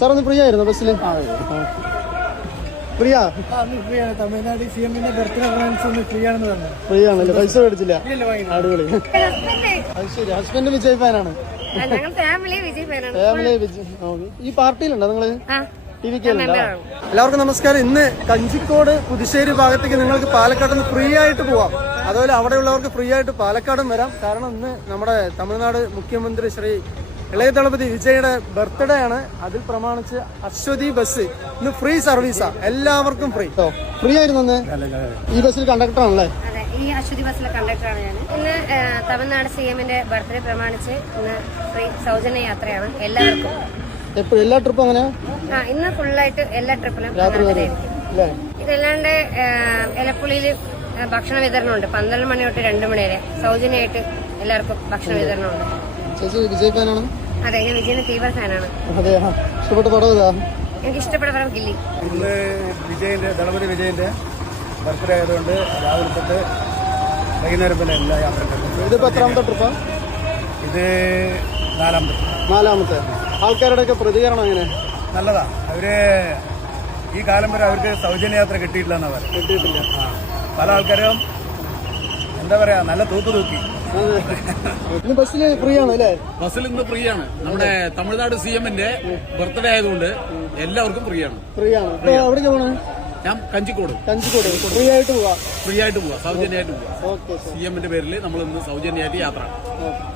Sir ഒന്ന് free ആയിരുന്നു ബസ്സിൽ? ഫ്രീയാ? തമിഴ്നാട് CM-ന്റെ ബർത്ത്ഡേ പ്രമാണിച്ച് ഫ്രീ ആണെന്ന് പറഞ്ഞു. ഫ്രീ ആണല്ലേ? പൈസ മേടിച്ചില്ല? അടിപൊളി. അത് ശരി. ഹസ്ബൻഡ് വിജയ് ഫാനാണ്? ഫാമിലി വിജയ്. ഈ പാർട്ടിയിലുണ്ടോ നിങ്ങള്? എല്ലാവർക്കും നമസ്കാരം. ഇന്ന് കഞ്ചിക്കോട് പുതുശ്ശേരി ഭാഗത്തേക്ക് നിങ്ങൾക്ക് പാലക്കാട് നിന്ന് ഫ്രീ ആയിട്ട് പോവാം. അതുപോലെ അവിടെയുള്ളവർക്ക് ഫ്രീ ആയിട്ട് പാലക്കാടും വരാം. കാരണം ഇന്ന് നമ്മുടെ തമിഴ്നാട് മുഖ്യമന്ത്രി ശ്രീ ഇളയ ദളപതി വിജയുടെ ബർത്ത്ഡേ ആണ്. അതിൽ പ്രമാണിച്ച് അശ്വതി ബസ് ഇന്ന് ഫ്രീ സർവീസാ, എല്ലാവർക്കും ഫ്രീ. ഫ്രീ ആയിരുന്നു ഈ ബസ്സിൽ കണ്ടക്ടർ ആണല്ലേ? ഈ അശ്വതി ബസ്സിലെ കണ്ടക്ടറാണ് ഞാൻ. ഇന്ന് തമിഴ്നാട് CM-ന്റെ ബർത്ത്ഡേ പ്രമാണിച്ച് ഇന്ന് ഫ്രീ സൗജന്യ യാത്രയാണ് എല്ലാവർക്കും. എല്ലാ ട്രിപ്പും അങ്ങനെ? ഇന്ന് ഫുള്ളായിട്ട് എല്ലാ ട്രിപ്പിലും ഇതല്ലാണ്ട് എലപ്പുള്ളിയില് ഭക്ഷണ വിതരണമുണ്ട്. 12 മണി തൊട്ട് 2 മണി വരെ സൗജന്യമായിട്ട് എല്ലാവർക്കും ഭക്ഷണ വിതരണമുണ്ട്. വിജയ് ഫാനാണ്? അതെ, ഞാൻ വിജയന്റെ തീവ്ര ഫാനാണ്. ഇഷ്ടപ്പെട്ട പടം ഏതാ? എനിക്ക് ഇഷ്ടപ്പെട്ട പടം ഗില്ലി. ഇന്ന് ദളപതി വിജയന്റെ ബർത്ത്ഡേ ആയതുകൊണ്ട് രാവിലെ തൊട്ട് വൈകുന്നേരം വരെ എല്ലാ യാത്രക്കാരും. ഇതിപ്പോ എത്രാമത്തെ ട്രിപ്പാ? ഇത് നാലാമത്തെ. ആൾക്കാരുടെ ഒക്കെ പ്രതികരണം എങ്ങനെ? നല്ലതാ. അവര് ഈ കാലം വരെ അവർക്ക് സൗജന്യ യാത്ര കിട്ടിയിട്ടില്ല എന്നാ പറയുക. കിട്ടിയിട്ടില്ല. പല ആൾക്കാരും എന്താ പറയാ, നല്ല തൂക്കി. ഇന്ന് ബസ്സിൽ ഫ്രീ ആണ് അല്ലേ? ബസ്സിൽ ഇന്ന് ഫ്രീ ആണ്. നമ്മുടെ തമിഴ്നാട് CM-ന്റെ ബർത്ത്ഡേ ആയതുകൊണ്ട് എല്ലാവർക്കും ഫ്രീ ആണ്. ഫ്രീ ആണ്. എവിടേക്ക് പോണേ? ഞാൻ കഞ്ചിക്കോട് ഫ്രീ ആയിട്ട് പോവാ. സൗജന്യമായിട്ട് പോവാ. CM-ന്റെ പേരിൽ നമ്മൾ ഇന്ന് സൗജന്യമായിട്ട് യാത്ര.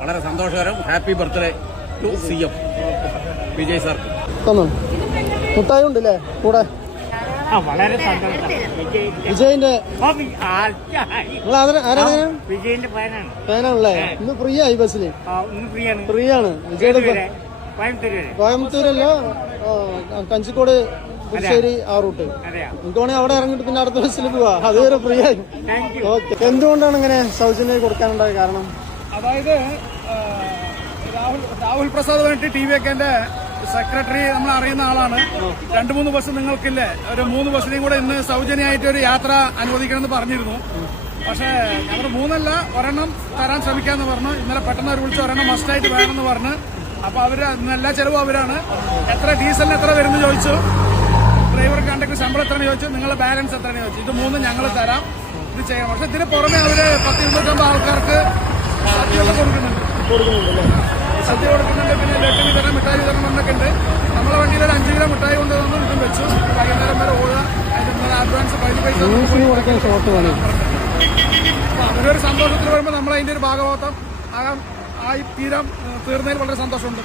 വളരെ സന്തോഷകരം. Happy birthday to CM Vijay sir. മുട്ടായി ഉണ്ടല്ലേ കൂടെ? വളരെ സന്തോഷം. വിജയന്റെ വിജയന്റെ ഫാനാണ്. ഫാനാണല്ലേ? ഇന്ന് ഫ്രീ ആയി ബസ്സില്? ഫ്രീ ആണ്. വിജയുടെ കോയമ്പത്തൂരല്ല, കഞ്ചിക്കോട് പുതുശ്ശേരി ആ റൂട്ട്. എനിക്ക് വേണമെങ്കിൽ അവിടെ ഇറങ്ങിട്ട് പിന്നെ അടുത്ത ബസ്സിൽ പോവാ. അതുവരെ ഫ്രീ ആയി. ഓക്കെ. എന്തുകൊണ്ടാണ് ഇങ്ങനെ സൗജന്യം കൊടുക്കാനുണ്ടായ കാരണം? അതായത് രാഹുൽ പ്രസാദ് വേണ്ടി TVKന്റെ സെക്രട്ടറി നമ്മൾ അറിയുന്ന ആളാണ്. 2-3 ബസ് നിങ്ങൾക്കില്ലേ, ഒരു 3 ബസ്സിനെയും കൂടെ ഇന്ന് സൗജന്യമായിട്ട് ഒരു യാത്ര അനുവദിക്കണമെന്ന് പറഞ്ഞിരുന്നു. പക്ഷേ ഞങ്ങൾ 3 ഒരെണ്ണം തരാൻ ശ്രമിക്കാന്ന് പറഞ്ഞു. ഇന്നലെ പെട്ടെന്ന് അവർ വിളിച്ച് ഒരെണ്ണം മസ്റ്റായിട്ട് വേണമെന്ന് പറഞ്ഞ്. അപ്പൊ അവര് എല്ലാ ചെലവും അവരാണ്. എത്ര ഡീസലിന് എത്ര വരുന്നു ചോദിച്ചു, ഡ്രൈവർ കണ്ടക്ടർ ശമ്പളം എത്രയാണ് ചോദിച്ചു, നിങ്ങളുടെ ബാലൻസ് എത്രയാണ് ചോദിച്ചു. ഇത് 3 ഞങ്ങൾ തരാം, ഇത് ചെയ്യാം. പക്ഷെ ഇതിന് പുറമെ അവര് 10-250 ആൾക്കാർക്ക് സദ്യയൊക്കെ കൊടുക്കുന്നുണ്ട്. സദ്യ കൊടുക്കുന്നുണ്ട്. പിന്നെ ലഡ്ഡു വിതരണം, മിഠായി വിതരണം എന്നൊക്കെ ഉണ്ട്. നമ്മളെ വണ്ടിയിൽ ഒരു 5 കിലോ മിഠായി കൊണ്ടുവന്നു ഇതും വെച്ചു. വൈകുന്നേരം വരെ ഓടുക. അതിന്റെ അഡ്വാൻസ് 5 പൈസ അവരൊരു സന്തോഷത്തിൽ വരുമ്പോൾ നമ്മൾ അതിന്റെ ഒരു ഭാഗമാകാം ആയി തീരാൻ തീർന്നതിൽ വളരെ സന്തോഷമുണ്ട്.